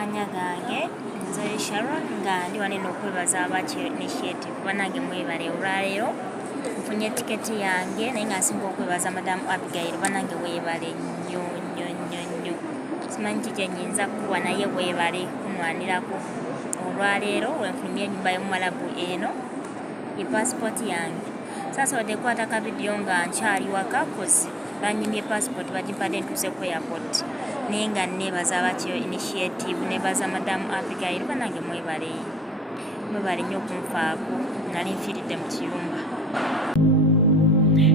Amanya gange nze Sharon nga ndi wanene okwebaza abakyo initiative banange mwebale olwaleero nfunye tiketi yange naye nga nsinga okwebaza Madamu Abigail banange weebale nnyo simanyi kiki nyinza kuwa naye weebale kunwanirako olwaleero wenfunye ennyumba y'Omwarabu eno ye passport yange saasobodde kukwata ka vidiyo nga nkyali waka kozi banyimye passport bagimpadde ntuuse ku airport naye nga neebaza abakyo initiative neebaza Madamu Abigail banange mwebale nnyo okunfaako nali nfiiridde mu kiyumba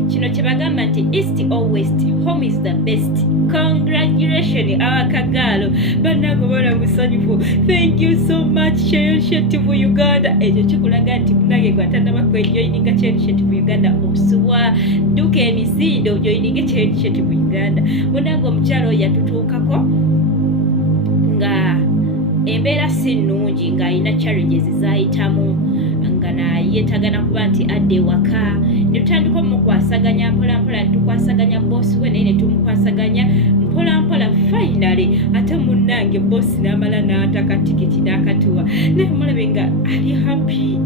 kino kye bagamba nti east or west home is the best. Congratulations awakagaalo bannange bana musanyufu. Thank you so much Initiative Uganda. Ekyo kikulaga nti munange gwatannaba kwejoyininga Initiative Uganda osuwa duka emisinde ojoyininge Initiative Uganda. Munange omukyalo yatutuukako nga embeera si nnungi nga alina challenges zayitamu nga nayeetagana kuba nti adde waka ne tutandika omukwasaganya mpolampola netukwasaganya boosi we naye ne tumukwasaganya mpolampola finally ate munnange boosi n'amala n'ataka tiketi n'akatuwa naye mulabe nga ali happy.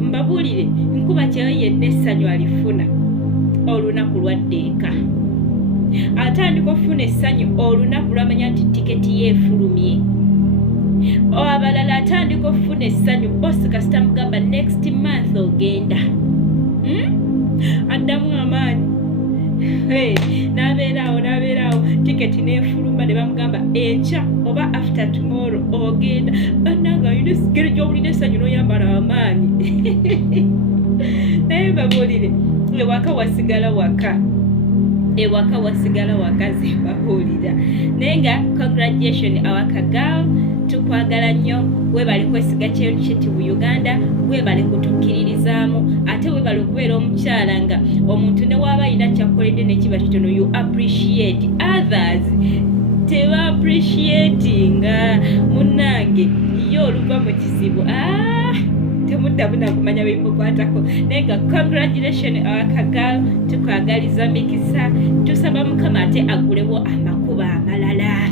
Mbabuulire nkuba kyeyo yenna essanyu alifuna olunaku lwaddeeka atandika okufuna essanyu olunaku lwamanya nti tiketi yeefulumye abalala atandika okufuna essanyu bosi kasita mugamba next month ogenda addamu amaanyi n'abeeraawo tiketi neefuluma ne bamugamba enkya oba after tomorrow ogenda bannanga alina esigere gy'obulina essanyu n'oyambala amaanyi naye babuulire ewaka wasigala waka ze babuulira naye nga congratulation awakagaal tukwagala nnyo weebale kwesiga Initiative Uganda weebale kutukkiririzaamu ate weebale okubeera omukyala nga omuntu ne waaba alina kyakoledde nekiba kitono you appreciate others teba appreciatinga munnange ye oluva mu kizibu temuddamu nakumanya bimukwatako naye nga congratulation awakagaal tukwagaliza mikisa tusaba mukama ate agulewo amakubo amalala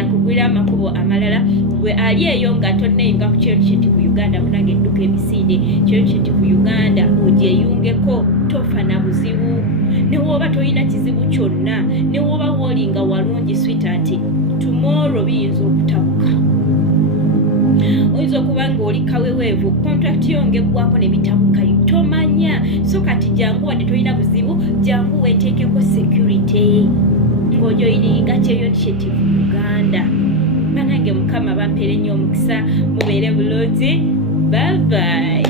akugulira amakubo amalala gwe ali eyo nga tonneyunga ku Initiative Uganda munange edduka emisinde Initiative Uganda ogyeyungeko tofa na buzibu ne woba toyina kizibu kyonna ne woba woolinga walungi sweetheart tomorrow biyinza okutabuka oyinza okuba ng'oli kaweweevu contract yongebbwako ne bitabuka tomanya so kati jangu wadde tolina buzibu jangu weeteekeko security ng'ojoyininga Initiative Uganda. Banange mukama bampeere nnyo omukisa mubeere bulungi. Bye bye.